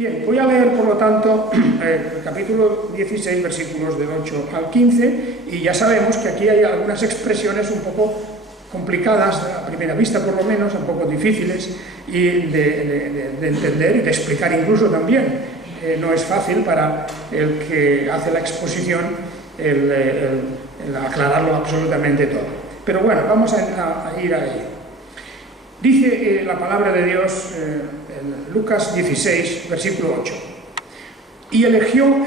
Bien, voy a leer, por lo tanto, el capítulo 16, versículos del 8 al 15, y ya sabemos que aquí hay algunas expresiones un poco complicadas, a primera vista por lo menos, un poco difíciles y de entender y de explicar incluso también. No es fácil para el que hace la exposición el aclararlo absolutamente todo. Pero bueno, vamos a ir a ello. Dice la palabra de Dios en Lucas 16, versículo 8. Y elogió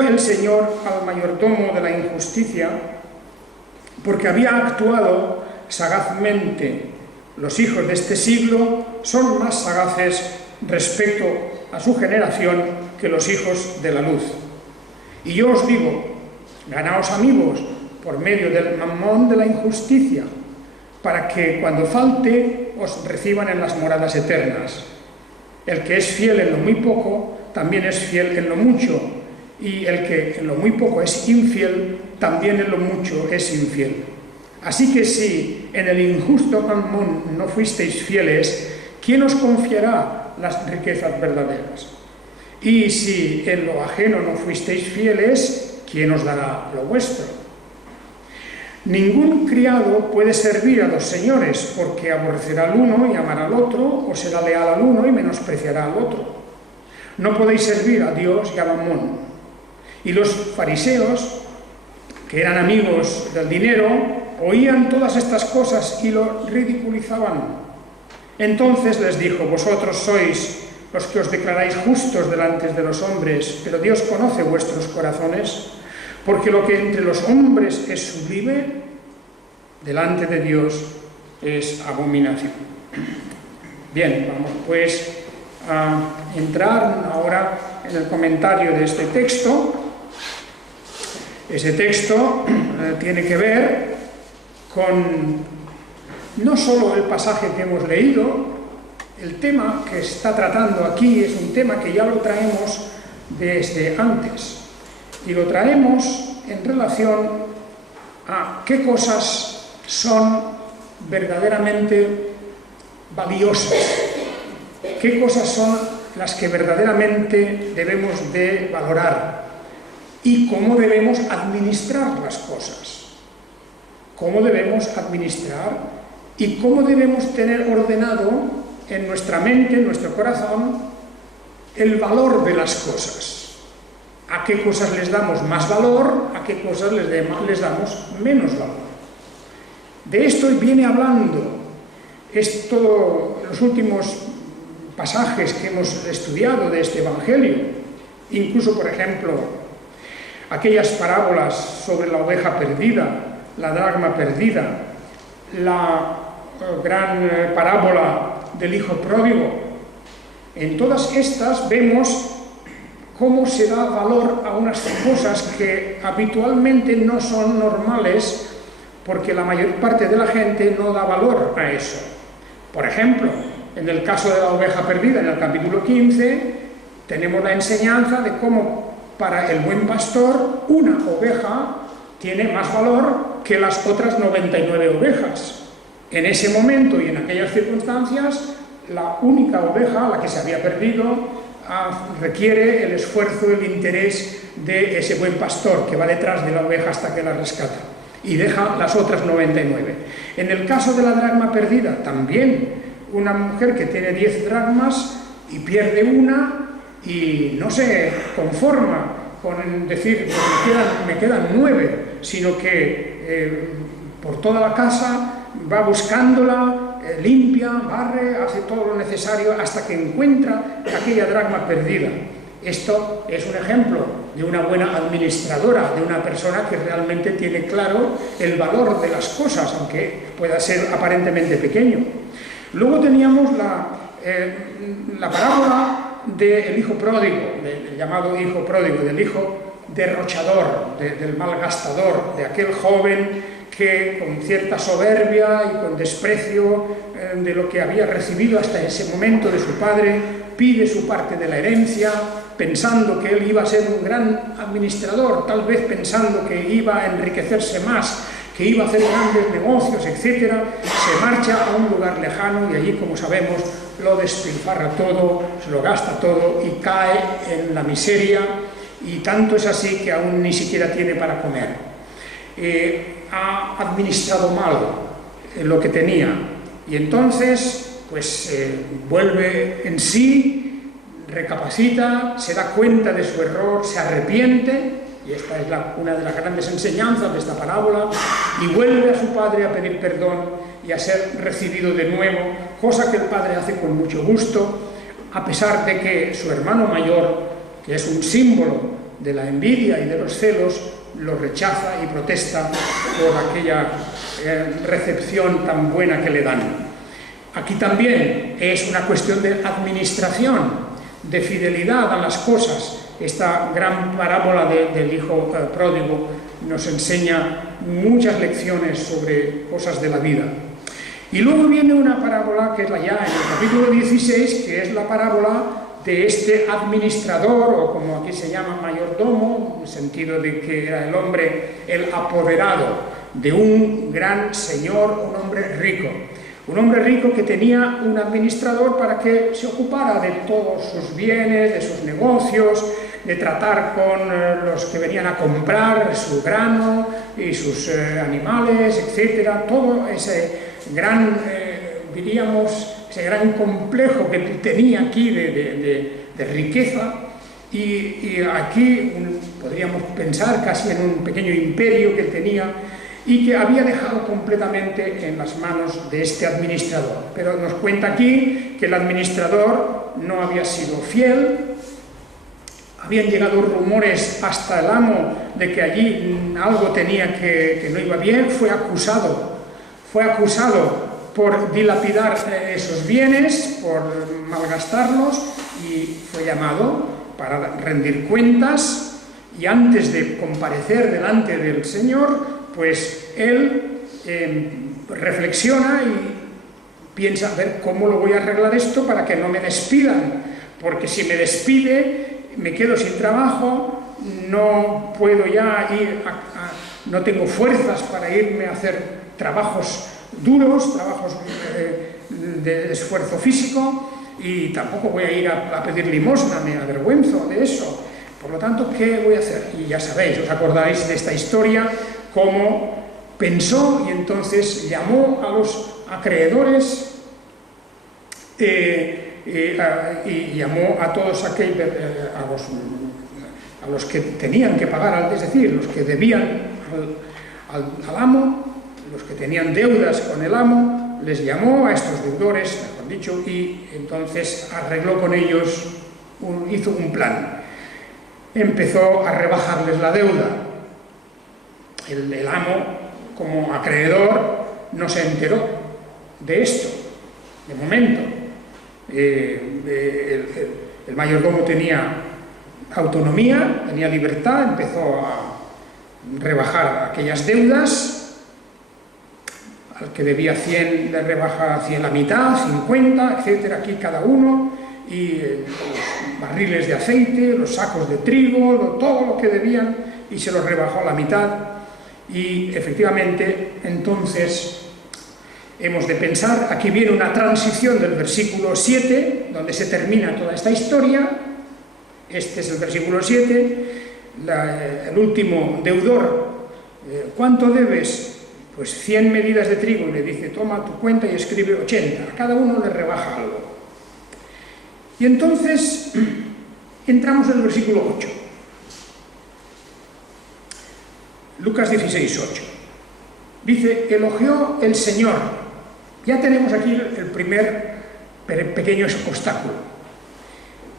el Señor al mayordomo de la injusticia, porque había actuado sagazmente. Los hijos de este siglo son más sagaces respecto a su generación que los hijos de la luz. Y yo os digo, ganaos amigos por medio del mamón de la injusticia, para que cuando falte os reciban en las moradas eternas. El que es fiel en lo muy poco, también es fiel en lo mucho, y el que en lo muy poco es infiel, también en lo mucho es infiel. Así que si en el injusto mamón no fuisteis fieles, ¿quién os confiará las riquezas verdaderas? Y si en lo ajeno no fuisteis fieles, ¿quién os dará lo vuestro? Ningún criado puede servir a dos señores, porque aborrecerá al uno y amará al otro, o será leal al uno y menospreciará al otro. No podéis servir a Dios y a Mamón. Y los fariseos, que eran amigos del dinero, oían todas estas cosas y lo ridiculizaban. Entonces les dijo: vosotros sois los que os declaráis justos delante de los hombres, pero Dios conoce vuestros corazones, porque lo que entre los hombres es sublime, delante de Dios es abominación. Bien, vamos pues a entrar ahora en el comentario de este texto. Ese texto tiene que ver con no solo el pasaje que hemos leído. El tema que está tratando aquí es un tema que ya lo traemos desde antes. Y lo traemos en relación a qué cosas son verdaderamente valiosas, qué cosas son las que verdaderamente debemos de valorar y cómo debemos administrar las cosas, cómo debemos administrar y cómo debemos tener ordenado en nuestra mente, en nuestro corazón, el valor de las cosas. A qué cosas les damos más valor, a qué cosas les damos menos valor. De esto viene hablando los últimos pasajes que hemos estudiado de este Evangelio. Incluso, por ejemplo, aquellas parábolas sobre la oveja perdida, la dracma perdida, la gran parábola del hijo pródigo. En todas estas vemos cómo se da valor a unas cosas que habitualmente no son normales, porque la mayor parte de la gente no da valor a eso. Por ejemplo, en el caso de la oveja perdida, en el capítulo 15, tenemos la enseñanza de cómo para el buen pastor una oveja tiene más valor que las otras 99 ovejas. En ese momento y en aquellas circunstancias, la única oveja, la que se había perdido, requiere el esfuerzo, el interés de ese buen pastor que va detrás de la oveja hasta que la rescata y deja las otras 99. En el caso de la dracma perdida, también una mujer que tiene 10 dracmas y pierde una y no se conforma con decir me quedan 9, sino que por toda la casa va buscándola, limpia, barre, hace todo lo necesario hasta que encuentra aquella dracma perdida. Esto es un ejemplo de una buena administradora, de una persona que realmente tiene claro el valor de las cosas, aunque pueda ser aparentemente pequeño. Luego teníamos la parábola del hijo pródigo, del llamado hijo pródigo, del hijo derrochador, del malgastador, de aquel joven que con cierta soberbia y con desprecio de lo que había recibido hasta ese momento de su padre, pide su parte de la herencia, pensando que él iba a ser un gran administrador, tal vez pensando que iba a enriquecerse más que iba a hacer grandes negocios, etc., se marcha a un lugar lejano y allí, como sabemos, lo despilfarra todo, se lo gasta todo y cae en la miseria, y tanto es así que aún ni siquiera tiene para comer. Ha administrado mal lo que tenía y entonces pues vuelve en sí, recapacita, se da cuenta de su error, se arrepiente, y esta es una de las grandes enseñanzas de esta parábola, y vuelve a su padre a pedir perdón y a ser recibido de nuevo, cosa que el padre hace con mucho gusto, a pesar de que su hermano mayor, que es un símbolo de la envidia y de los celos, lo rechaza y protesta por aquella recepción tan buena que le dan. Aquí también es una cuestión de administración, de fidelidad a las cosas. Esta gran parábola del hijo pródigo nos enseña muchas lecciones sobre cosas de la vida. Y luego viene una parábola que es ya en el capítulo 16, que es la parábola de este administrador, o como aquí se llama mayordomo, en el sentido de que era el hombre, el apoderado de un gran señor, un hombre rico. Un hombre rico que tenía un administrador para que se ocupara de todos sus bienes, de sus negocios, de tratar con los que venían a comprar su grano y sus animales, etc. Todo ese gran, diríamos, ese gran complejo que tenía aquí de riqueza. Y aquí podríamos pensar casi en un pequeño imperio que tenía, y que había dejado completamente en las manos de este administrador. Pero nos cuenta aquí que el administrador no había sido fiel, habían llegado rumores hasta el amo de que allí algo tenía que no iba bien, fue acusado por dilapidar esos bienes, por malgastarlos, y fue llamado para rendir cuentas, y antes de comparecer delante del Señor, pues él reflexiona y piensa, a ver cómo lo voy a arreglar esto para que no me despidan, porque si me despide me quedo sin trabajo, no puedo ya no tengo fuerzas para irme a hacer trabajos duros, trabajos de esfuerzo físico, y tampoco voy a ir a pedir limosna, me avergüenzo de eso. Por lo tanto, ¿qué voy a hacer? Y ya sabéis, os acordáis de esta historia, cómo pensó y entonces llamó a los acreedores y llamó a todos aquellos, a los que tenían que pagar, es decir, los que debían al amo, los que tenían deudas con el amo, les llamó a estos deudores, mejor dicho, y entonces arregló con ellos, hizo un plan. Empezó a rebajarles la deuda. El amo, como acreedor, no se enteró de esto, de momento. El mayordomo tenía autonomía, tenía libertad, empezó a rebajar aquellas deudas. Al que debía 100 le rebaja 100 la mitad, 50, etcétera, aquí cada uno, y los barriles de aceite, los sacos de trigo, todo lo que debían, y se los rebajó a la mitad. Y efectivamente, entonces, hemos de pensar, aquí viene una transición del versículo 7, donde se termina toda esta historia. Este es el versículo 7, el último deudor, ¿cuánto debes? Pues 100 medidas de trigo, y le dice, toma tu cuenta y escribe 80, a cada uno le rebaja algo. Y entonces entramos en el versículo 8. Lucas 16, 8. Dice, elogió el Señor. Ya tenemos aquí el primer pequeño obstáculo.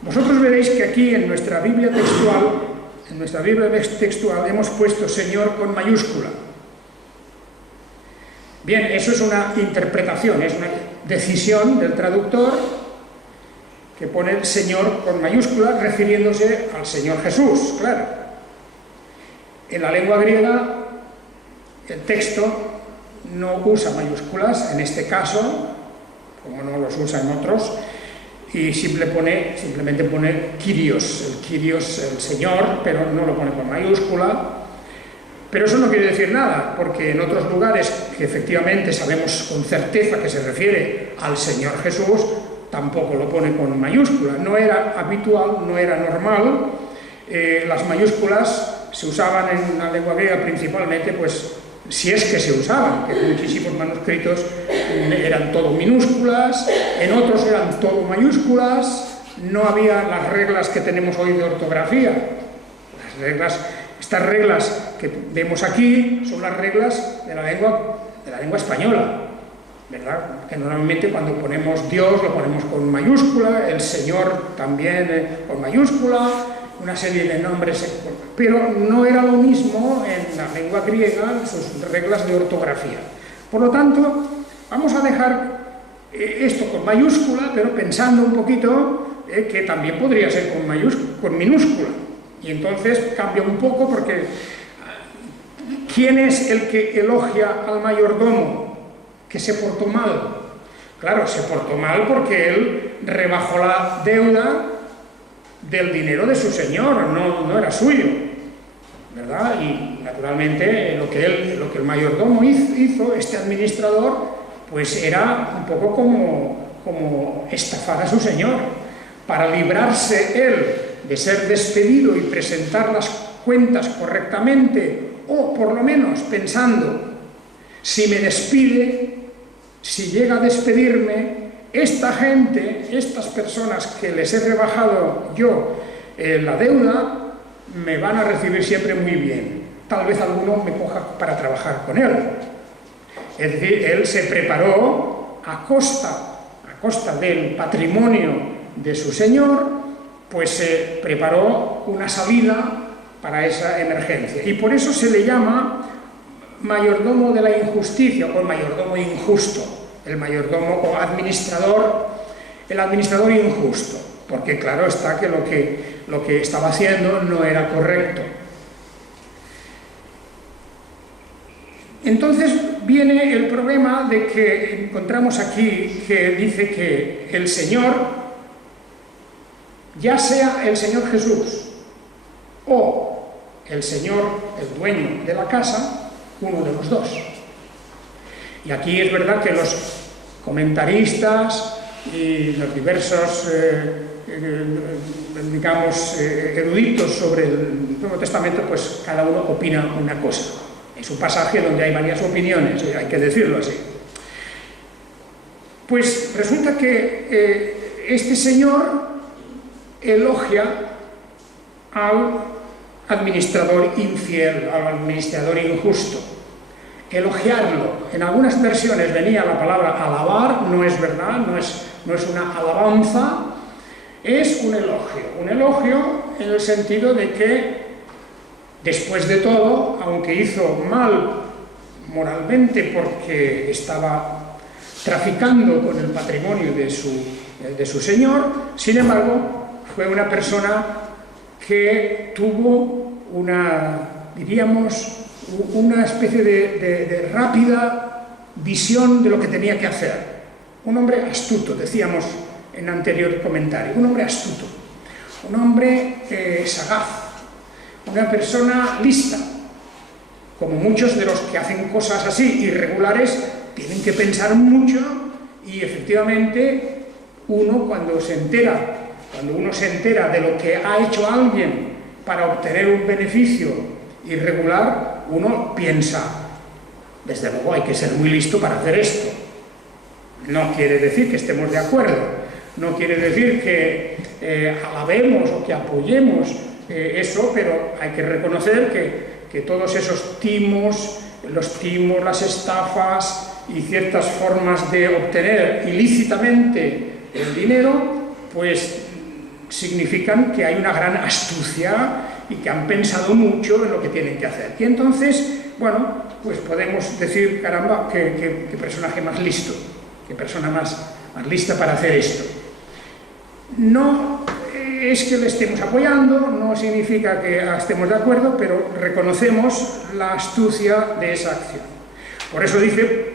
Vosotros veréis que aquí en nuestra Biblia textual, hemos puesto Señor con mayúscula. Bien, eso es una interpretación, es una decisión del traductor que pone el Señor con mayúscula refiriéndose al Señor Jesús, claro. En la lengua griega, el texto no usa mayúsculas, en este caso, como no los usa en otros, y simplemente pone Kyrios, el Señor, pero no lo pone con mayúscula. Pero eso no quiere decir nada, porque en otros lugares que efectivamente sabemos con certeza que se refiere al Señor Jesús, tampoco lo pone con mayúscula. No era habitual, no era normal. Las mayúsculas se usaban en la lengua griega principalmente, pues, si es que se usaban, que muchísimos manuscritos eran todo minúsculas, en otros eran todo mayúsculas, no había las reglas que tenemos hoy de ortografía. Estas reglas que vemos aquí son las reglas de la lengua española, ¿verdad? Que normalmente cuando ponemos Dios lo ponemos con mayúscula, el Señor también con mayúscula, una serie de nombres, pero no era lo mismo en la lengua griega sus reglas de ortografía. Por lo tanto, vamos a dejar esto con mayúscula, pero pensando un poquito que también podría ser con minúscula. Y entonces cambia un poco porque ¿quién es el que elogia al mayordomo que se portó mal? Claro, se portó mal porque él rebajó la deuda del dinero de su señor, no era suyo, ¿verdad? Y naturalmente lo que el mayordomo hizo, este administrador, pues era un poco como estafar a su señor, para librarse él de ser despedido y presentar las cuentas correctamente, o por lo menos pensando, si me despide, si llega a despedirme, esta gente, estas personas que les he rebajado yo la deuda, me van a recibir siempre muy bien. Tal vez alguno me coja para trabajar con él. Es decir, él se preparó a costa del patrimonio de su señor, pues se preparó una salida para esa emergencia. Y por eso se le llama mayordomo de la injusticia o mayordomo injusto. El mayordomo o administrador, el administrador injusto, porque claro está que lo que estaba haciendo no era correcto. Entonces viene el problema de que encontramos aquí que dice que el Señor, ya sea el Señor Jesús o el Señor, el dueño de la casa, uno de los dos. Y aquí es verdad que los comentaristas y los diversos, digamos, eruditos sobre el Nuevo Testamento, pues cada uno opina una cosa. Es un pasaje donde hay varias opiniones, hay que decirlo así. Pues resulta que este señor elogia al administrador infiel, al administrador injusto. Elogiarlo. En algunas versiones venía la palabra alabar, no es verdad, no es una alabanza, es un elogio en el sentido de que después de todo, aunque hizo mal moralmente porque estaba traficando con el patrimonio de su señor, sin embargo fue una persona que tuvo diríamos, una especie de rápida visión de lo que tenía que hacer. Un hombre astuto, decíamos en anterior comentario, un hombre astuto, un hombre sagaz, una persona lista. Como muchos de los que hacen cosas así irregulares, tienen que pensar mucho y efectivamente cuando uno se entera de lo que ha hecho alguien para obtener un beneficio irregular, uno piensa, desde luego hay que ser muy listo para hacer esto. No quiere decir que estemos de acuerdo, no quiere decir que alabemos o que apoyemos eso, pero hay que reconocer que todos esos timos, las estafas y ciertas formas de obtener ilícitamente el dinero, pues significan que hay una gran astucia y que han pensado mucho en lo que tienen que hacer. Y entonces, bueno, pues podemos decir, caramba, qué personaje más listo, qué persona más lista para hacer esto. No es que le estemos apoyando, no significa que estemos de acuerdo, pero reconocemos la astucia de esa acción. Por eso dice,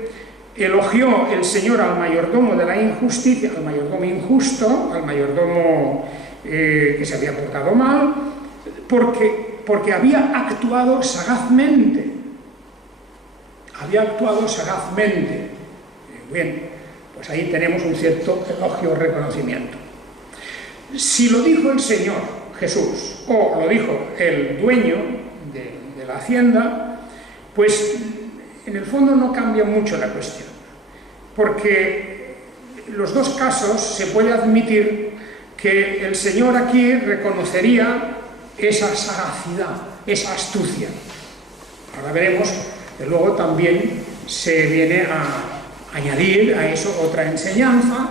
elogió el Señor al mayordomo de la injusticia, al mayordomo injusto, al mayordomo que se había portado mal, porque había actuado sagazmente. había actuado sagazmente. Bien, pues ahí tenemos un cierto elogio o reconocimiento. Si lo dijo el Señor Jesús o lo dijo el dueño de la hacienda, pues en el fondo no cambia mucho la cuestión, porque los dos casos se puede admitir que el Señor aquí reconocería esa sagacidad, esa astucia. Ahora veremos que luego también se viene a añadir a eso otra enseñanza,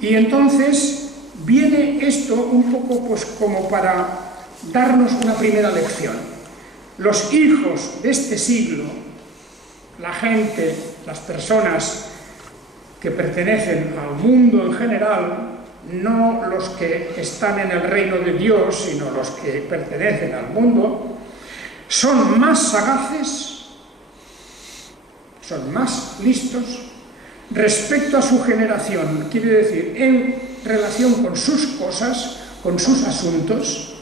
y entonces viene esto un poco pues como para darnos una primera lección. Los hijos de este siglo, la gente, las personas que pertenecen al mundo en general, no los que están en el reino de Dios, sino los que pertenecen al mundo, son más sagaces, son más listos respecto a su generación, quiere decir, en relación con sus cosas, con sus asuntos,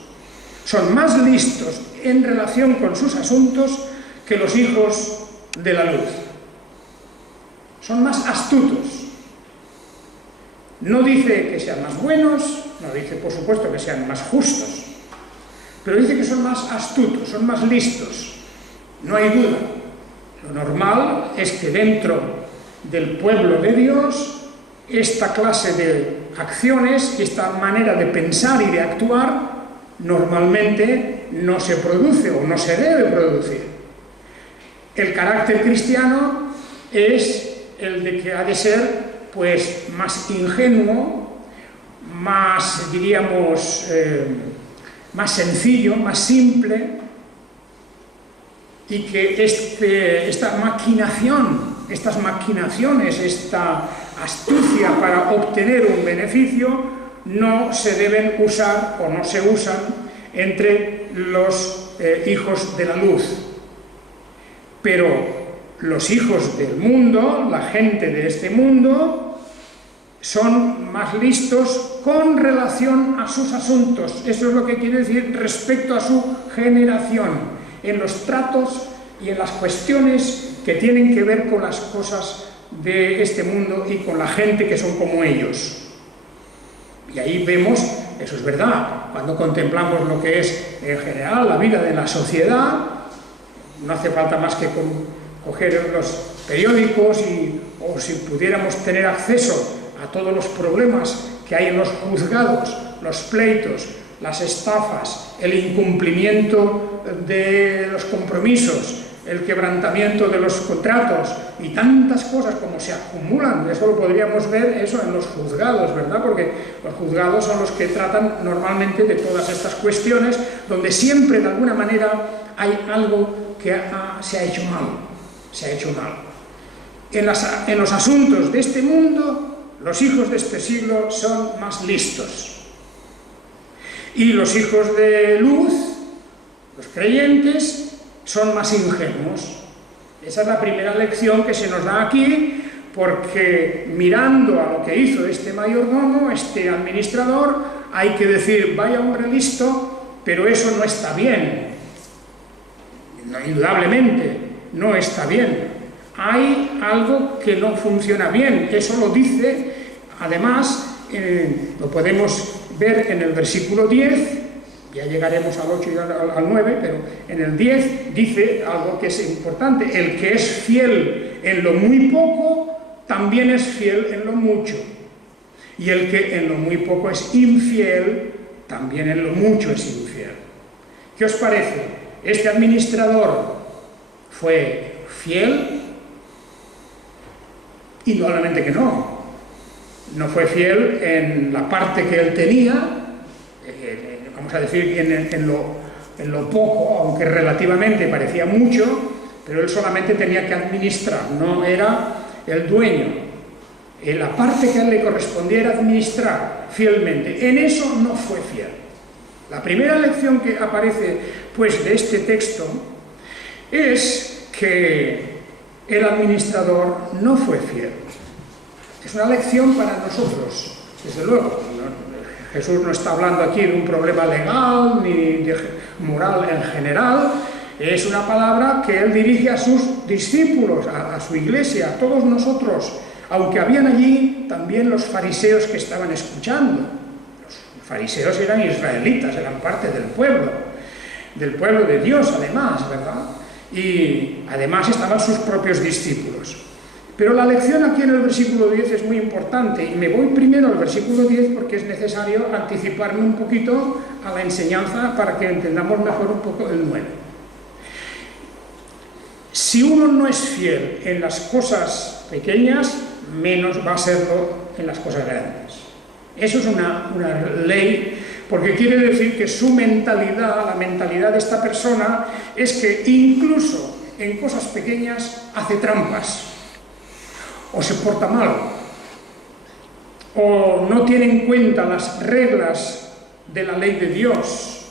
son más listos en relación con sus asuntos que los hijos de la luz. Son más astutos. No dice que sean más buenos, no dice, por supuesto, que sean más justos, pero dice que son más astutos, son más listos. No hay duda. Lo normal es que dentro del pueblo de Dios, esta clase de acciones, esta manera de pensar y de actuar, normalmente no se produce o no se debe producir. El carácter cristiano es el de que ha de ser pues más ingenuo, más, diríamos, más sencillo, más simple, y que estas maquinaciones, esta astucia para obtener un beneficio no se deben usar o no se usan entre los hijos de la luz. Pero los hijos del mundo, la gente de este mundo, son más listos con relación a sus asuntos. Eso es lo que quiere decir respecto a su generación, en los tratos y en las cuestiones que tienen que ver con las cosas de este mundo y con la gente que son como ellos. Y ahí vemos, eso es verdad, cuando contemplamos lo que es en general la vida de la sociedad, no hace falta más que coger los periódicos o si pudiéramos tener acceso a todos los problemas que hay en los juzgados, los pleitos, las estafas, el incumplimiento de los compromisos, el quebrantamiento de los contratos y tantas cosas como se acumulan. Eso lo podríamos ver eso en los juzgados, ¿verdad? Porque los juzgados son los que tratan normalmente de todas estas cuestiones, donde siempre de alguna manera hay algo que se ha hecho mal. Se ha hecho mal. En los asuntos de este mundo, los hijos de este siglo son más listos. Y los hijos de luz, los creyentes, son más ingenuos. Esa es la primera lección que se nos da aquí, porque mirando a lo que hizo este mayordomo, este administrador, hay que decir, vaya hombre listo, pero eso no está bien. No, indudablemente, no está bien. Hay algo que no funciona bien. Eso lo dice, además, lo podemos ver en el versículo 10, ya llegaremos al 8 y al 9, pero en el 10 dice algo que es importante: el que es fiel en lo muy poco, también es fiel en lo mucho. Y el que en lo muy poco es infiel, también en lo mucho es infiel. ¿Qué os parece? ¿Este administrador fue fiel? Indudablemente que no. No fue fiel en la parte que él tenía, vamos a decir, en lo poco, aunque relativamente parecía mucho, pero él solamente tenía que administrar, no era el dueño. En la parte que a él le correspondía era administrar fielmente. En eso no fue fiel. La primera lección que aparece, pues, de este texto es que el administrador no fue fiel. Es una lección para nosotros, desde luego. Jesús no está hablando aquí de un problema legal ni de moral en general. Es una palabra que él dirige a sus discípulos, a su iglesia, a todos nosotros, aunque habían allí también los fariseos que estaban escuchando. Los fariseos eran israelitas, eran parte del pueblo de Dios además, ¿verdad? Y además estaban sus propios discípulos. Pero la lección aquí en el versículo 10 es muy importante, y me voy primero al versículo 10 porque es necesario anticiparme un poquito a la enseñanza para que entendamos mejor un poco el 9. Si uno no es fiel en las cosas pequeñas, menos va a serlo en las cosas grandes. Eso es una ley, porque quiere decir que su mentalidad, la mentalidad de esta persona, es que incluso en cosas pequeñas hace trampas, o se porta mal, o no tiene en cuenta las reglas de la ley de Dios.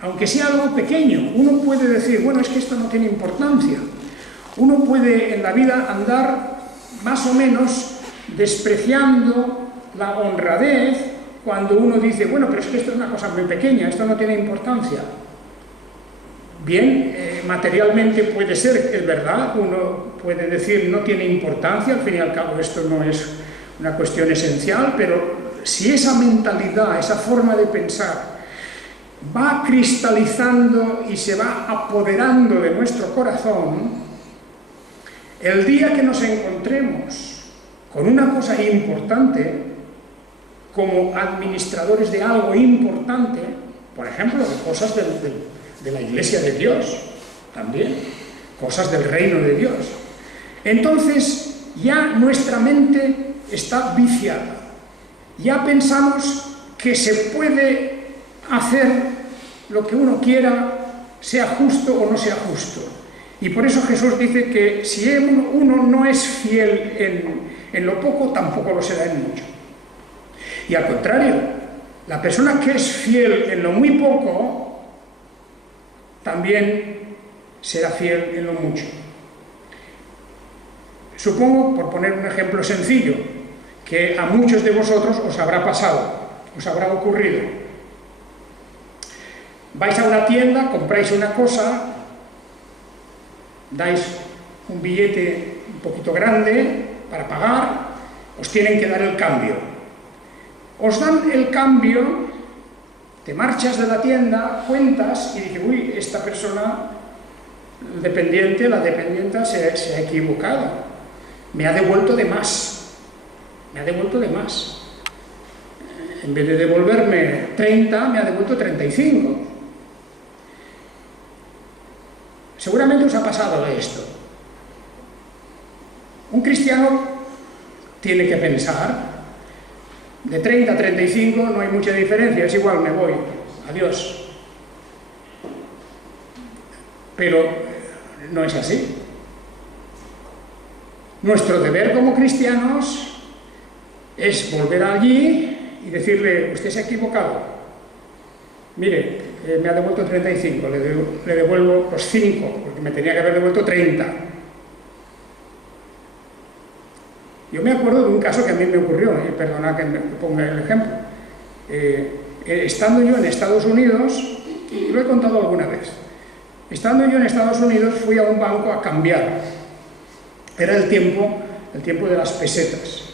Aunque sea algo pequeño, uno puede decir, bueno, es que esto no tiene importancia. Uno puede en la vida andar más o menos despreciando la honradez cuando uno dice, bueno, pero es que esto es una cosa muy pequeña, esto no tiene importancia. Bien, materialmente puede ser, es verdad, uno puede decir no tiene importancia, al fin y al cabo esto no es una cuestión esencial, pero si esa mentalidad, esa forma de pensar va cristalizando y se va apoderando de nuestro corazón, el día que nos encontremos con una cosa importante, como administradores de algo importante, por ejemplo, de cosas de la Iglesia de Dios, también, cosas del reino de Dios, entonces ya nuestra mente está viciada. Ya pensamos que se puede hacer lo que uno quiera, sea justo o no sea justo. Y por eso Jesús dice que si uno no es fiel en lo poco, tampoco lo será en mucho. Y al contrario, la persona que es fiel en lo muy poco, también será fiel en lo mucho. Supongo, por poner un ejemplo sencillo, que a muchos de vosotros os habrá pasado, os habrá ocurrido. Vais a una tienda, compráis una cosa, dais un billete un poquito grande para pagar, os tienen que dar el cambio. Os dan el cambio, te marchas de la tienda, cuentas y dices, uy, esta persona, la dependienta se ha equivocado, me ha devuelto de más, En vez de devolverme 30, me ha devuelto 35. Seguramente os ha pasado esto. Un cristiano tiene que pensar, de 30 a 35 no hay mucha diferencia, es igual, me voy, adiós. Pero no es así. Nuestro deber como cristianos es volver allí y decirle, usted se ha equivocado. Mire, me ha devuelto 35, le devuelvo los 5, porque me tenía que haber devuelto 30. Yo me acuerdo de un caso que a mí me ocurrió, perdona que me ponga el ejemplo. Estando yo en Estados Unidos, y lo he contado alguna vez, estando yo en Estados Unidos fui a un banco a cambiar. Era el tiempo de las pesetas.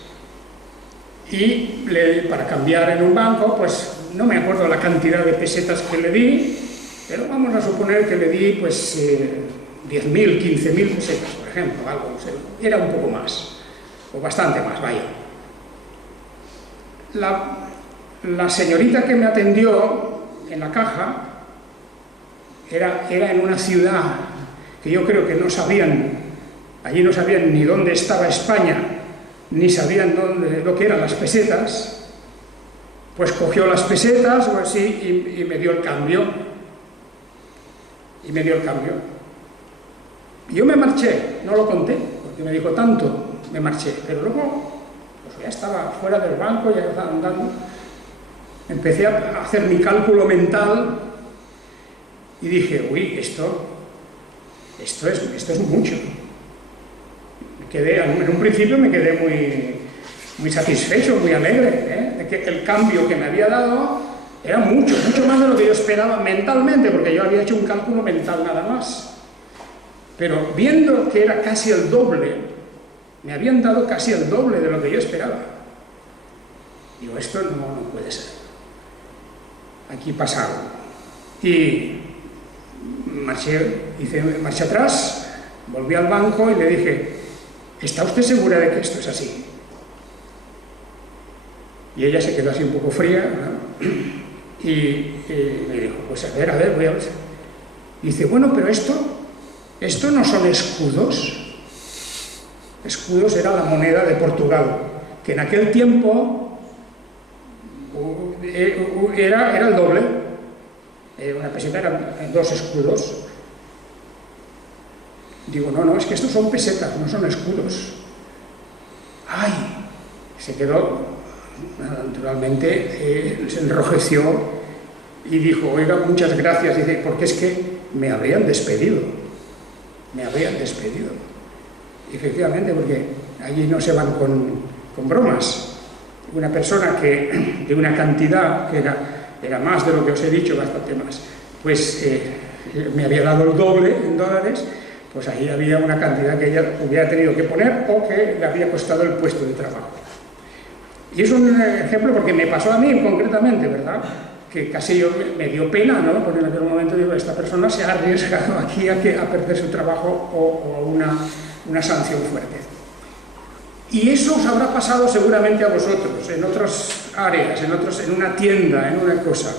Y para cambiar en un banco, pues no me acuerdo la cantidad de pesetas que le di, pero vamos a suponer que le di pues 10.000, 15.000 pesetas, por ejemplo, algo, o sea, era un poco más. O bastante más, vaya. La señorita que me atendió en la caja era en una ciudad que yo creo que allí no sabían ni dónde estaba España, ni sabían lo que eran las pesetas. Pues cogió las pesetas o así y me dio el cambio. Y yo me marché, no lo conté, porque me dijo tanto. Me marché, pero luego pues ya estaba fuera del banco, ya estaba andando, empecé a hacer mi cálculo mental y dije, uy, esto es mucho. En un principio me quedé muy satisfecho, muy alegre, de que el cambio que me había dado era mucho más de lo que yo esperaba mentalmente, porque yo había hecho un cálculo mental nada más. pero viendo que era casi el doble, me habían dado casi el doble de lo que yo esperaba. Digo, esto no puede ser. Aquí pasa algo. Y marché atrás, volví al banco y le dije, ¿está usted segura de que esto es así? Y ella se quedó así un poco fría, ¿no? Y me dijo, pues a ver, voy a ver. Y dice, bueno, pero esto no son escudos. Escudos era la moneda de Portugal, que en aquel tiempo era el doble. Una peseta eran 2 escudos. Digo, no, es que estos son pesetas, no son escudos. ¡Ay! Se quedó, naturalmente, se enrojeció y dijo, oiga, muchas gracias. Dice, porque es que me habrían despedido. Me habrían despedido. Y efectivamente, porque allí no se van con bromas. Una persona que de una cantidad que era más de lo que os he dicho, bastante más, pues me había dado el doble en dólares, pues ahí había una cantidad que ella hubiera tenido que poner o que le había costado el puesto de trabajo. Y es un ejemplo porque me pasó a mí concretamente, ¿verdad? Que casi me dio pena, ¿no? Porque en aquel momento digo, esta persona se ha arriesgado aquí a perder su trabajo o una sanción fuerte. Y eso os habrá pasado seguramente a vosotros, en otras áreas, en una tienda, en una cosa.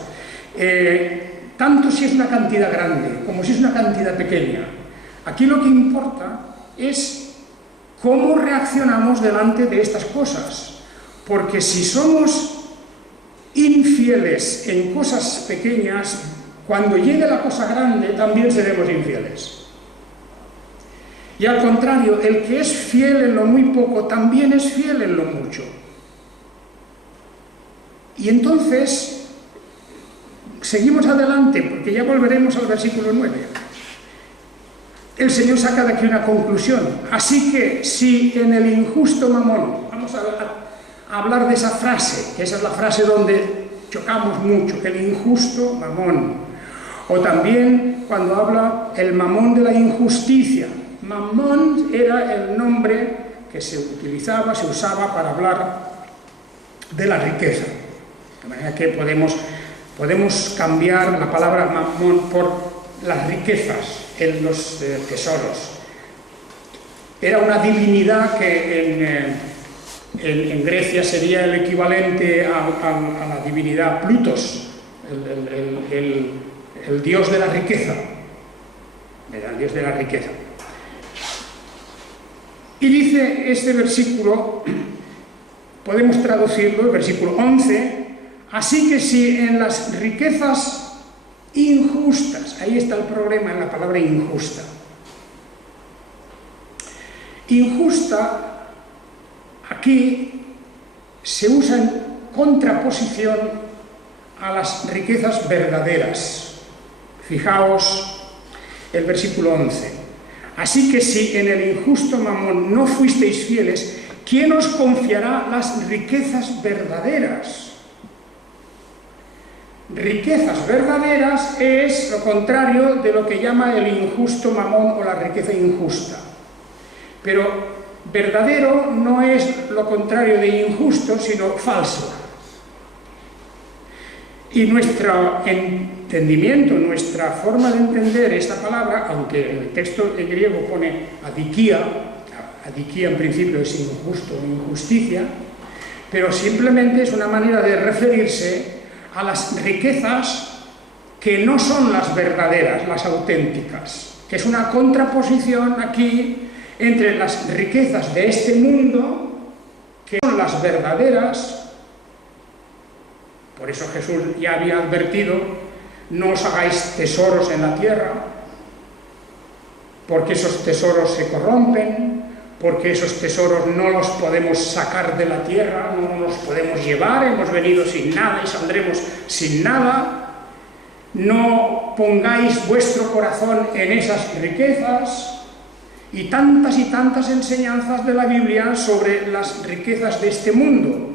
Tanto si es una cantidad grande como si es una cantidad pequeña. Aquí lo que importa es cómo reaccionamos delante de estas cosas. Porque si somos infieles en cosas pequeñas, cuando llegue la cosa grande también seremos infieles. Y al contrario, el que es fiel en lo muy poco también es fiel en lo mucho. Y entonces, seguimos adelante, porque ya volveremos al versículo 9. El Señor saca de aquí una conclusión. Así que si en el injusto mamón, vamos a hablar de esa frase, que esa es la frase donde chocamos mucho, el injusto mamón. O también cuando habla el mamón de la injusticia. Mamón era el nombre que se usaba para hablar de la riqueza. De manera que podemos cambiar la palabra mamón por las riquezas en los tesoros. Era una divinidad que en Grecia sería el equivalente a la divinidad Plutos, el dios de la riqueza. Era el dios de la riqueza. Y dice este versículo, podemos traducirlo, el versículo 11, así que si en las riquezas injustas, ahí está el problema en la palabra injusta. Injusta, aquí se usa en contraposición a las riquezas verdaderas. Fijaos el versículo 11. Así que si en el injusto mamón no fuisteis fieles, ¿quién os confiará las riquezas verdaderas? Riquezas verdaderas es lo contrario de lo que llama el injusto mamón o la riqueza injusta. Pero verdadero no es lo contrario de injusto, sino falso. Y nuestro entendimiento, nuestra forma de entender esta palabra, aunque el texto en griego pone adikia en principio es injusto o injusticia, pero simplemente es una manera de referirse a las riquezas que no son las verdaderas, las auténticas, que es una contraposición aquí entre las riquezas de este mundo, que son las verdaderas. Por eso Jesús ya había advertido, no os hagáis tesoros en la tierra, porque esos tesoros se corrompen, porque esos tesoros no los podemos sacar de la tierra, no los podemos llevar, hemos venido sin nada y saldremos sin nada. No pongáis vuestro corazón en esas riquezas, y tantas enseñanzas de la Biblia sobre las riquezas de este mundo.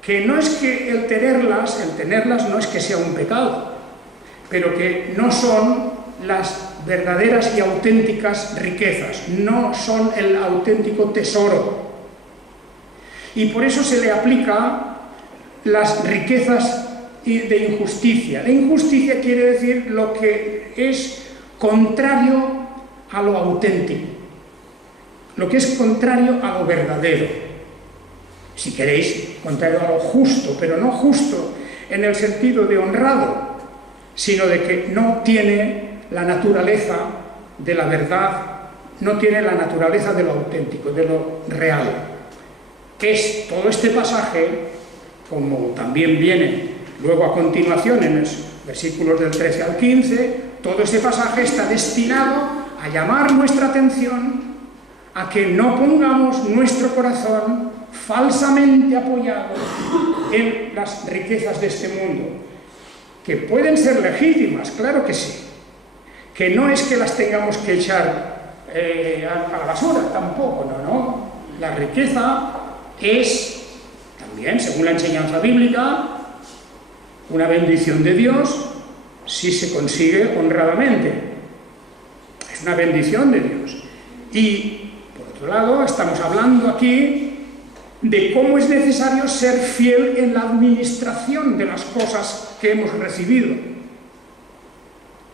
Que no es que el tenerlas no es que sea un pecado, pero que no son las verdaderas y auténticas riquezas, no son el auténtico tesoro. Y por eso se le aplica las riquezas de injusticia. La injusticia quiere decir lo que es contrario a lo auténtico, lo que es contrario a lo verdadero. Si queréis, contrario a lo justo, pero no justo en el sentido de honrado, sino de que no tiene la naturaleza de la verdad, no tiene la naturaleza de lo auténtico, de lo real. Es todo este pasaje, como también viene luego a continuación en los versículos del 13 al 15, todo este pasaje está destinado a llamar nuestra atención a que no pongamos nuestro corazón falsamente apoyado en las riquezas de este mundo, que pueden ser legítimas, claro que sí, que no es que las tengamos que echar a la basura, tampoco, no. La riqueza es también, según la enseñanza bíblica, una bendición de Dios si se consigue honradamente. Es una bendición de Dios. Y, por otro lado, estamos hablando aquí de cómo es necesario ser fiel en la administración de las cosas que hemos recibido. De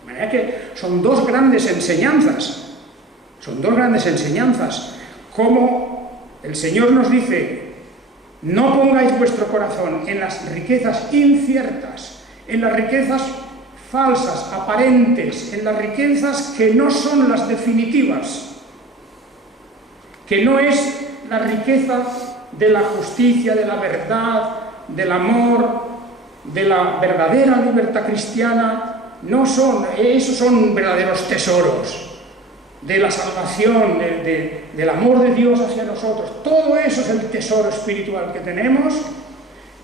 manera que son dos grandes enseñanzas. Son dos grandes enseñanzas. Como el Señor nos dice: no pongáis vuestro corazón en las riquezas inciertas, en las riquezas falsas, aparentes, en las riquezas que no son las definitivas, que no es la riqueza de la justicia, de la verdad, del amor, de la verdadera libertad cristiana. No son, esos son verdaderos tesoros de la salvación, del amor de Dios hacia nosotros. Todo eso es el tesoro espiritual que tenemos,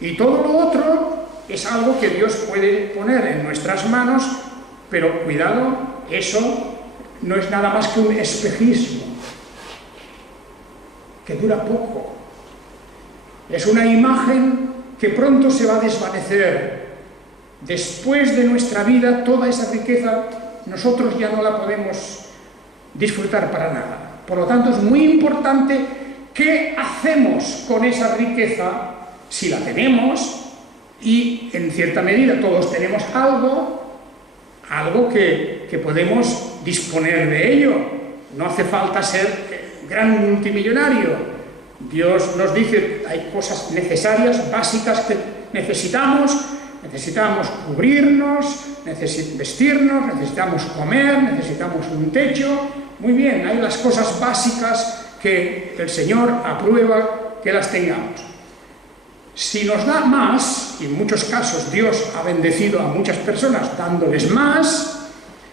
y todo lo otro es algo que Dios puede poner en nuestras manos, pero cuidado, eso no es nada más que un espejismo que dura poco. Es una imagen que pronto se va a desvanecer. Después de nuestra vida, toda esa riqueza nosotros ya no la podemos disfrutar para nada. Por lo tanto, es muy importante qué hacemos con esa riqueza, si la tenemos, y en cierta medida todos tenemos algo que podemos disponer de ello. No hace falta ser gran multimillonario. Dios nos dice, hay cosas necesarias, básicas que necesitamos cubrirnos, vestirnos, necesitamos comer, necesitamos un techo. Muy bien, hay las cosas básicas que el Señor aprueba que las tengamos. Si nos da más, y en muchos casos Dios ha bendecido a muchas personas dándoles más,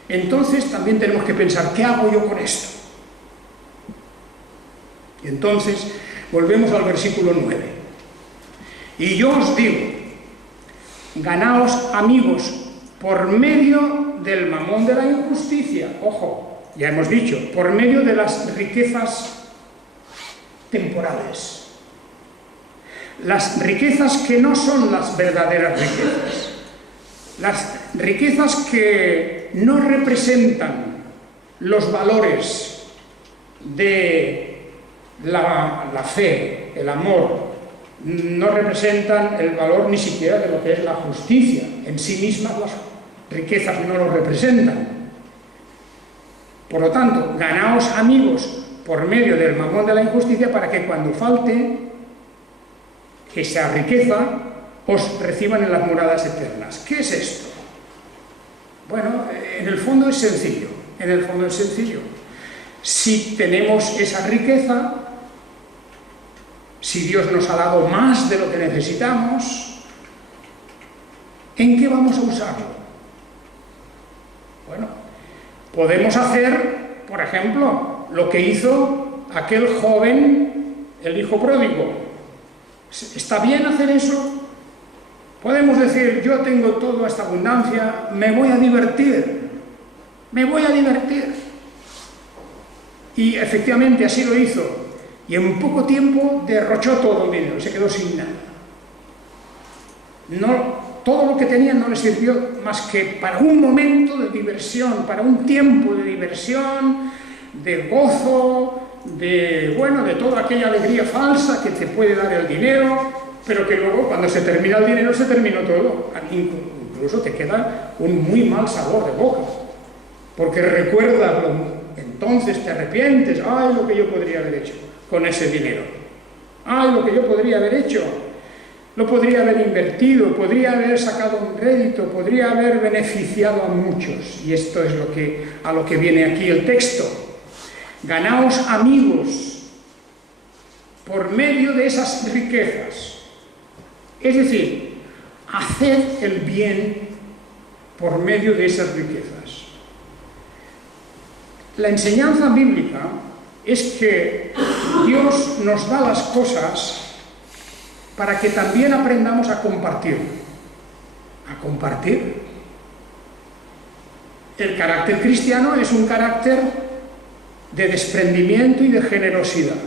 entonces también tenemos que pensar, ¿qué hago yo con esto? Y entonces volvemos al versículo 9. Y yo os digo, ganaos amigos por medio del mamón de la injusticia. Ojo, ya hemos dicho, por medio de las riquezas temporales. Las riquezas que no son las verdaderas riquezas. Las riquezas que no representan los valores de la fe, el amor, no representan el valor ni siquiera de lo que es la justicia. En sí mismas las riquezas no lo representan. Por lo tanto, ganaos amigos por medio del mamón de la injusticia, para que cuando falte esa riqueza os reciban en las moradas eternas. ¿Qué es esto? Bueno, en el fondo es sencillo. Si tenemos esa riqueza, si Dios nos ha dado más de lo que necesitamos, ¿en qué vamos a usarlo? Bueno, podemos hacer, por ejemplo, lo que hizo aquel joven, el hijo pródigo. ¿Está bien hacer eso? Podemos decir, yo tengo toda esta abundancia, me voy a divertir. Y efectivamente así lo hizo. Y en poco tiempo derrochó todo el dinero, se quedó sin nada. todo lo que tenían no les sirvió más que para un momento de diversión, para un tiempo de diversión, de gozo, de toda aquella alegría falsa que te puede dar el dinero, pero que luego cuando se termina el dinero se terminó todo. Incluso te queda un muy mal sabor de boca, porque recuerdas, entonces te arrepientes, ay, lo que yo podría haber hecho con ese dinero, ay, lo que yo podría haber hecho, lo podría haber invertido, podría haber sacado un rédito, podría haber beneficiado a muchos. Y esto es a lo que viene aquí el texto. Ganaos amigos por medio de esas riquezas. Es decir, haced el bien por medio de esas riquezas. La enseñanza bíblica es que Dios nos da las cosas para que también aprendamos a compartir. A compartir. El carácter cristiano es un carácter de desprendimiento y de generosidad.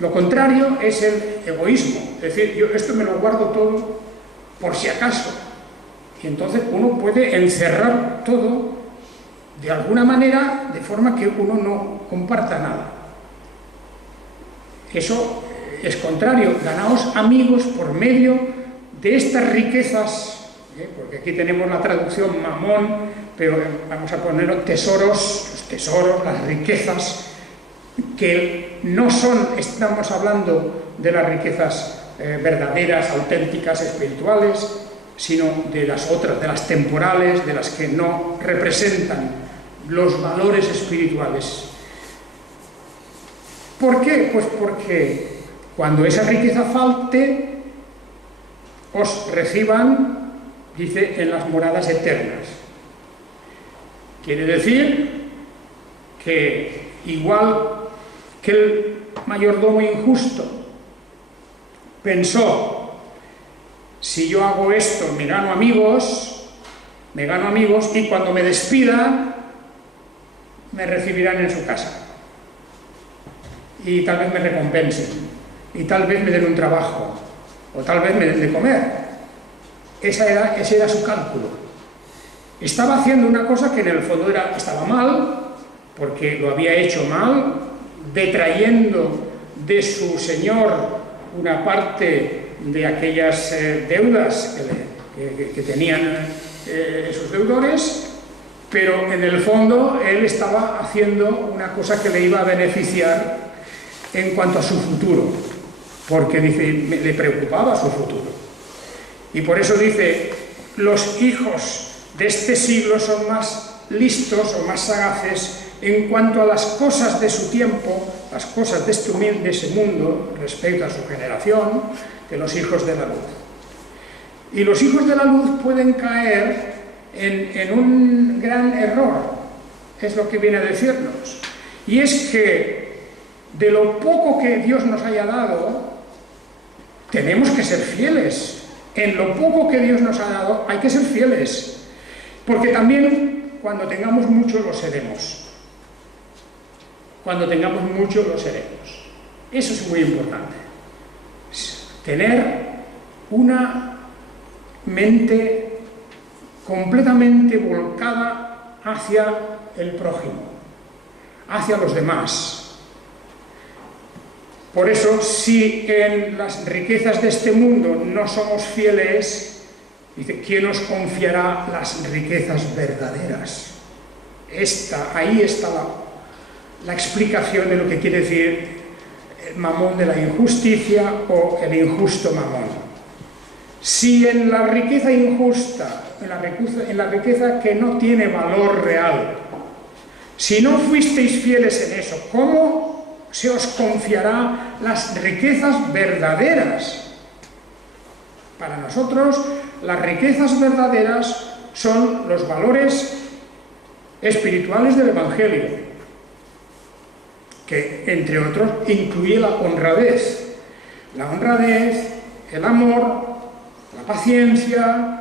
Lo contrario es el egoísmo, es decir, yo esto me lo guardo todo por si acaso. Y entonces uno puede encerrar todo de alguna manera, de forma que uno no comparta nada. Eso es contrario. Ganaos amigos por medio de estas riquezas, porque aquí tenemos la traducción mamón, pero vamos a poner tesoros, los tesoros, las riquezas, que no son, estamos hablando de las riquezas verdaderas, auténticas, espirituales, sino de las otras, de las temporales, de las que no representan los valores espirituales. ¿Por qué? Pues porque cuando esa riqueza falte, os reciban, dice, en las moradas eternas. Quiere decir que igual que el mayordomo injusto pensó, si yo hago esto me gano amigos, y cuando me despidan me recibirán en su casa y tal vez me recompensen y tal vez me den un trabajo o tal vez me den de comer. Ese era su cálculo. Estaba haciendo una cosa que en el fondo estaba mal, porque lo había hecho mal, detrayendo de su señor una parte de aquellas deudas que tenían esos deudores, pero en el fondo él estaba haciendo una cosa que le iba a beneficiar en cuanto a su futuro, porque dice, le preocupaba su futuro. Y por eso dice, los hijos de este siglo son más listos o más sagaces en cuanto a las cosas de su tiempo, las cosas de ese mundo respecto a su generación, que los hijos de la luz. Y los hijos de la luz pueden caer en un gran error, es lo que viene a decirnos, y es que de lo poco que Dios nos haya dado, tenemos que ser fieles. En lo poco que Dios nos ha dado hay que ser fieles, porque también cuando tengamos mucho lo seremos. Cuando tengamos mucho lo seremos. Eso es muy importante. Tener una mente completamente volcada hacia el prójimo, hacia los demás. Por eso, si en las riquezas de este mundo no somos fieles, dice, ¿quién os confiará las riquezas verdaderas? Ahí está la explicación de lo que quiere decir el mamón de la injusticia o el injusto mamón. Si en la riqueza injusta, en la riqueza que no tiene valor real, si no fuisteis fieles en eso, ¿cómo se os confiará las riquezas verdaderas? Para nosotros, las riquezas verdaderas son los valores espirituales del Evangelio, que, entre otros, incluye la honradez. La honradez, el amor, la paciencia,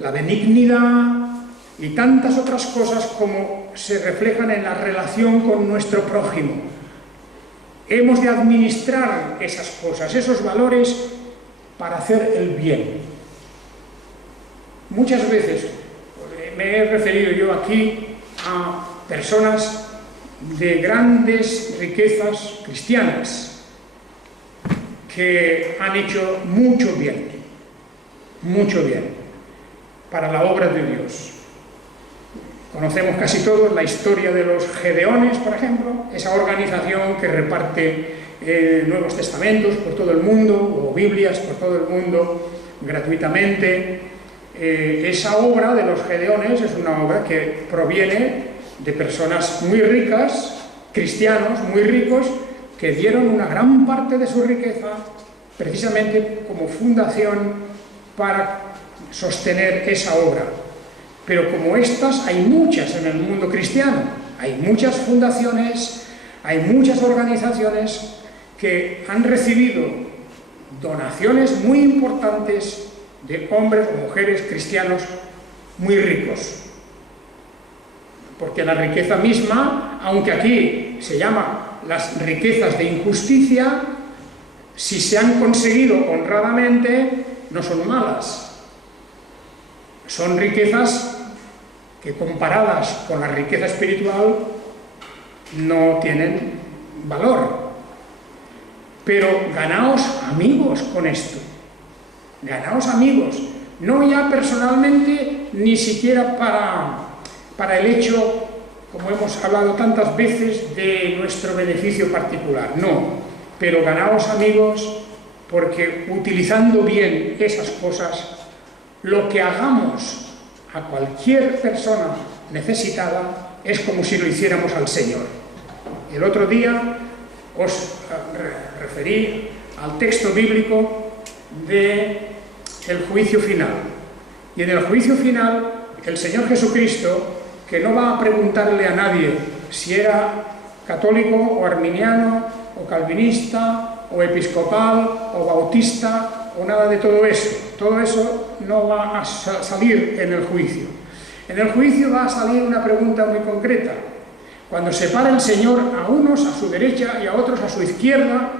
la benignidad y tantas otras cosas como se reflejan en la relación con nuestro prójimo. Hemos de administrar esas cosas, esos valores para hacer el bien. Muchas veces me he referido yo aquí a personas de grandes riquezas cristianas que han hecho mucho bien para la obra de Dios. Conocemos casi todos la historia de los Gedeones, por ejemplo, esa organización que reparte Nuevos Testamentos por todo el mundo, o Biblias por todo el mundo, gratuitamente. Esa obra de los Gedeones es una obra que proviene de personas muy ricas, cristianos muy ricos, que dieron una gran parte de su riqueza precisamente como fundación para sostener esa obra. Pero como estas hay muchas en el mundo cristiano, hay muchas fundaciones, hay muchas organizaciones que han recibido donaciones muy importantes de hombres o mujeres cristianos muy ricos. Porque la riqueza misma, aunque aquí se llama las riquezas de injusticia, si se han conseguido honradamente, no son malas. Son riquezas que comparadas con la riqueza espiritual no tienen valor. Pero ganaos amigos con esto. Ganaos amigos. No ya personalmente, ni siquiera para el hecho, como hemos hablado tantas veces, de nuestro beneficio particular. No. Pero ganaos amigos porque utilizando bien esas cosas, lo que hagamos a cualquier persona necesitada es como si lo hiciéramos al Señor. El otro día os referí al texto bíblico del juicio final. Y en el juicio final, el Señor Jesucristo, que no va a preguntarle a nadie si era católico o arminiano o calvinista o episcopal o bautista o nada de todo eso no va a salir en el juicio. En el juicio va a salir una pregunta muy concreta. Cuando se para el Señor a unos a su derecha y a otros a su izquierda,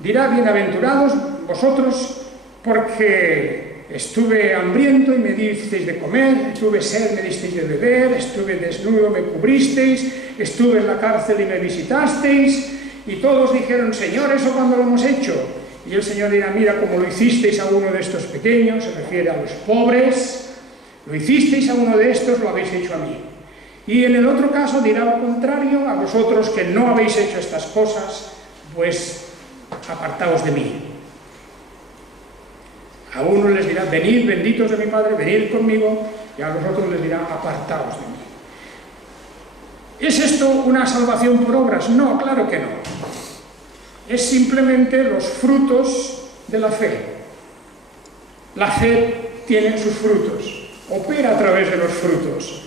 dirá: bienaventurados vosotros, porque estuve hambriento y me disteis de comer, tuve sed, me disteis de beber, estuve desnudo, me cubristeis, estuve en la cárcel y me visitasteis. Y todos dijeron: Señor, ¿eso cuándo lo hemos hecho? Y el Señor dirá: mira, como lo hicisteis a uno de estos pequeños, se refiere a los pobres, lo hicisteis a uno de estos, lo habéis hecho a mí. Y en el otro caso dirá lo contrario: a vosotros que no habéis hecho estas cosas, pues apartaos de mí. A uno les dirá: venid, benditos de mi Padre, venid conmigo, y a los otros les dirá: apartaos de mí. ¿Es esto una salvación por obras? No, claro que no. Es simplemente los frutos de la fe. La fe tiene sus frutos, opera a través de los frutos.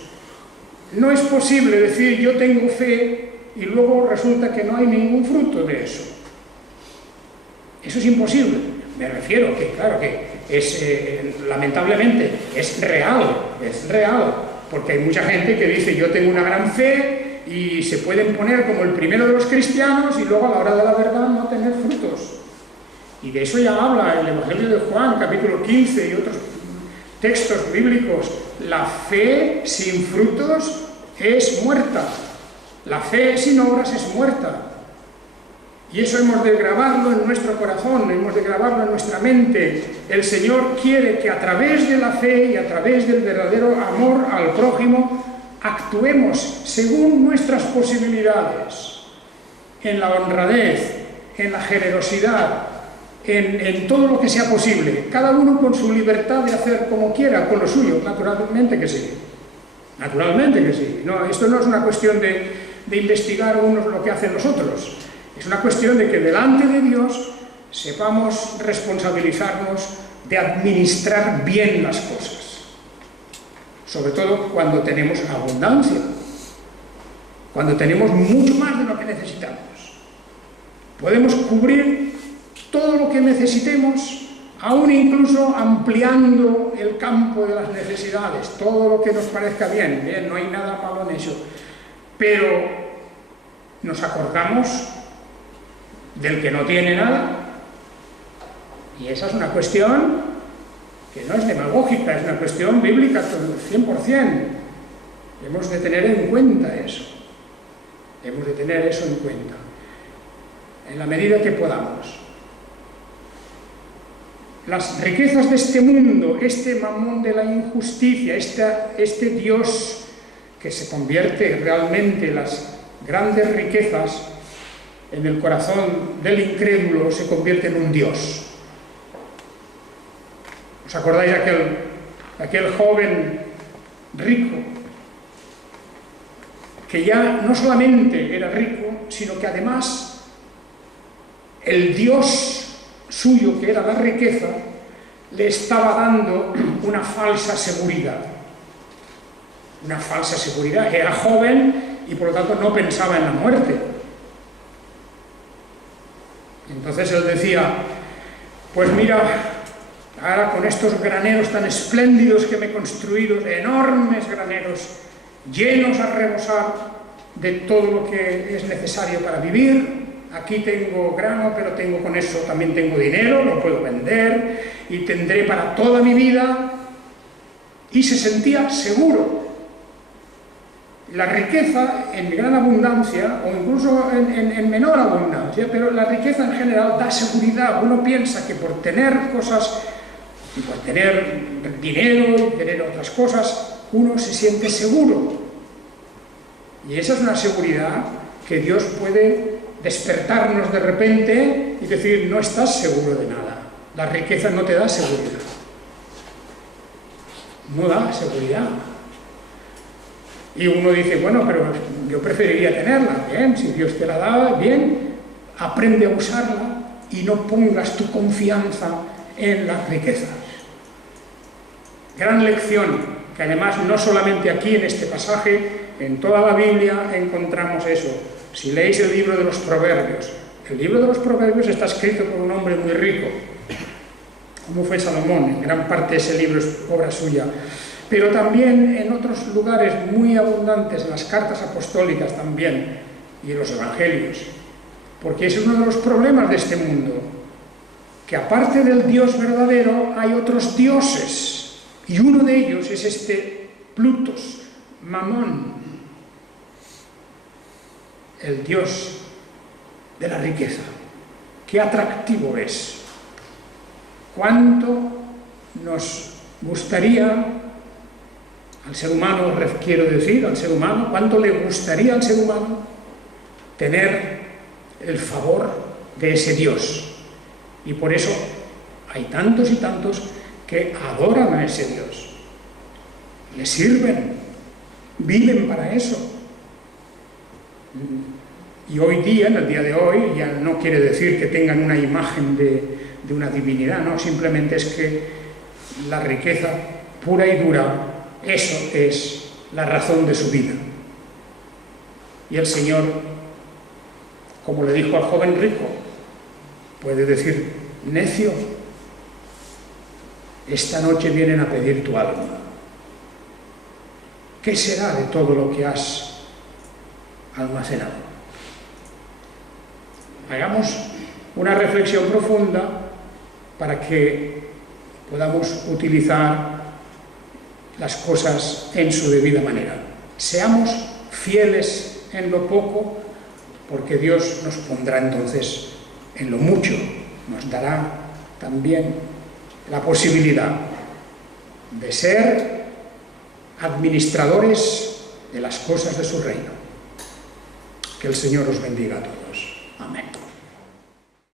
No es posible decir yo tengo fe y luego resulta que no hay ningún fruto de eso. Eso es imposible. Me refiero que, claro, que es, lamentablemente, es real, porque hay mucha gente que dice yo tengo una gran fe y se pueden poner como el primero de los cristianos y luego a la hora de la verdad no tener frutos. Y de eso ya habla el Evangelio de Juan, capítulo 15 y otros textos bíblicos. La fe sin frutos es muerta. La fe sin obras es muerta. Y eso hemos de grabarlo en nuestro corazón, hemos de grabarlo en nuestra mente. El Señor quiere que a través de la fe y a través del verdadero amor al prójimo actuemos según nuestras posibilidades, en la honradez, en la generosidad, en todo lo que sea posible, cada uno con su libertad de hacer como quiera, con lo suyo, naturalmente que sí. Naturalmente que sí. No, esto no es una cuestión de investigar unos lo que hacen los otros. Es una cuestión de que delante de Dios sepamos responsabilizarnos de administrar bien las cosas. Sobre todo cuando tenemos abundancia, cuando tenemos mucho más de lo que necesitamos. Podemos cubrir todo lo que necesitemos, aún incluso ampliando el campo de las necesidades, todo lo que nos parezca bien, no hay nada malo en eso. Pero nos acordamos del que no tiene nada Y esa es una cuestión que no es demagógica, es una cuestión bíblica 100%. Hemos de tener en cuenta eso. Hemos de tener eso en cuenta. En la medida que podamos. Las riquezas de este mundo, este mamón de la injusticia, este Dios que se convierte realmente en las grandes riquezas en el corazón del incrédulo, se convierte en un Dios. ¿Os acordáis de aquel joven rico que ya no solamente era rico, sino que además el Dios suyo, que era la riqueza, le estaba dando una falsa seguridad? Una falsa seguridad. Era joven y por lo tanto no pensaba en la muerte. Entonces él decía, pues mira, ahora con estos graneros tan espléndidos que me he construido, enormes graneros, llenos a rebosar de todo lo que es necesario para vivir, aquí tengo grano, pero con eso también tengo dinero, lo puedo vender y tendré para toda mi vida. Y se sentía seguro. La riqueza en gran abundancia, o incluso en menor abundancia, pero la riqueza en general da seguridad. Uno piensa que por tener cosas, y por tener dinero y tener otras cosas, uno se siente seguro. Y esa es una seguridad que Dios puede despertarnos de repente y decir, no estás seguro de nada. La riqueza no te da seguridad. No da seguridad. Y uno dice, bueno, pero yo preferiría tenerla. Bien, si Dios te la da, bien, aprende a usarla y no pongas tu confianza en las riquezas. Gran lección, que además no solamente aquí en este pasaje, en toda la Biblia encontramos eso. Si leéis el libro de los Proverbios, el libro de los Proverbios está escrito por un hombre muy rico, como fue Salomón. En gran parte ese libro es obra suya. Pero también en otros lugares muy abundantes, en las cartas apostólicas también, y en los evangelios. Porque ese es uno de los problemas de este mundo, que aparte del Dios verdadero hay otros dioses, y uno de ellos es este Plutos, Mamón, el Dios de la riqueza. Qué atractivo es. Cuánto nos gustaría al ser humano, quiero decir, al ser humano, cuánto le gustaría al ser humano tener el favor de ese Dios. Y por eso hay tantos y tantos que adoran a ese Dios, le sirven, viven para eso. Y hoy día, en el día de hoy, ya no quiere decir que tengan una imagen de una divinidad, no, simplemente es que la riqueza pura y dura, eso es la razón de su vida. Y el Señor, como le dijo al joven rico, puede decir, necio, esta noche vienen a pedir tu alma. ¿Qué será de todo lo que has almacenado? Hagamos una reflexión profunda para que podamos utilizar las cosas en su debida manera. Seamos fieles en lo poco, porque Dios nos pondrá entonces en lo mucho, nos dará también la posibilidad de ser administradores de las cosas de su reino. Que el Señor os bendiga a todos.